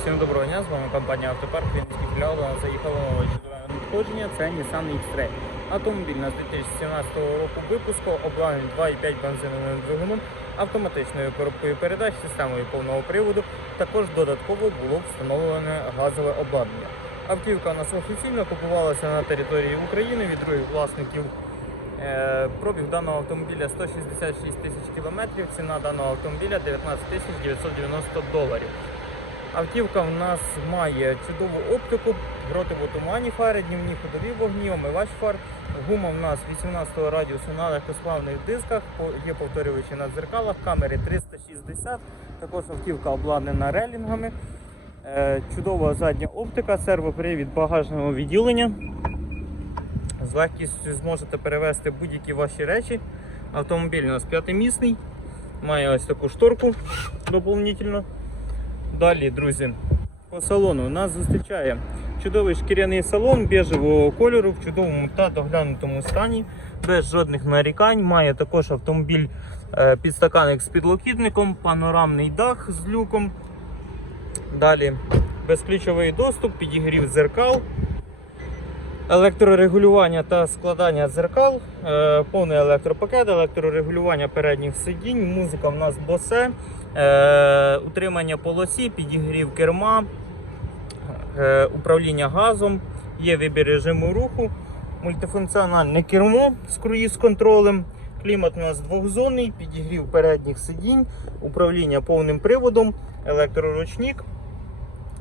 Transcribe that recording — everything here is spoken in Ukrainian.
Всім доброго дня, з вами компанія Автопарк, Вінницький філіал. Заїхало надходження, це Nissan X-Trail. Автомобіль на 2017 року випуску, обладнаний 2,5 бензиновим двигуном, автоматичною коробкою передач, системою повного приводу. Також додатково було встановлене газове обладнання. Автівка у нас офіційно купувалася на території України від других власників. Е, Пробіг даного автомобіля 166 тисяч кілометрів, ціна даного автомобіля 19 тисяч 990 доларів. Автівка в нас має чудову оптику, гротиво-туманні фари, днівні ходові вогні, омивач фар. Гума в нас 18 радіусу на легкосплавних дисках, є повторювачі на дзеркалах, камери 360. Також автівка обладнана релінгами. Е, Чудова задня оптика, сервопривід багажного відділення. З легкістю зможете перевезти будь-які ваші речі. Автомобіль у нас п'ятимісний, має ось таку шторку доповнительно. Далі, друзі, по салону нас зустрічає чудовий шкіряний салон біжевого кольору в чудовому та доглянутому стані, без жодних нарікань. Має також автомобіль е, підстаканник з підлокітником, панорамний дах з люком. Далі безключовий доступ, підігрів дзеркал, електрорегулювання та складання дзеркал, е, повний електропакет, електрорегулювання передніх сидінь, музика в нас босе, е, утримання полосі, підігрів керма, е, управління газом, є вибір режиму руху, мультифункціональне кермо з круїз-контролем. Клімат у нас двохзонний, підігрів передніх сидінь, управління повним приводом, електроручник,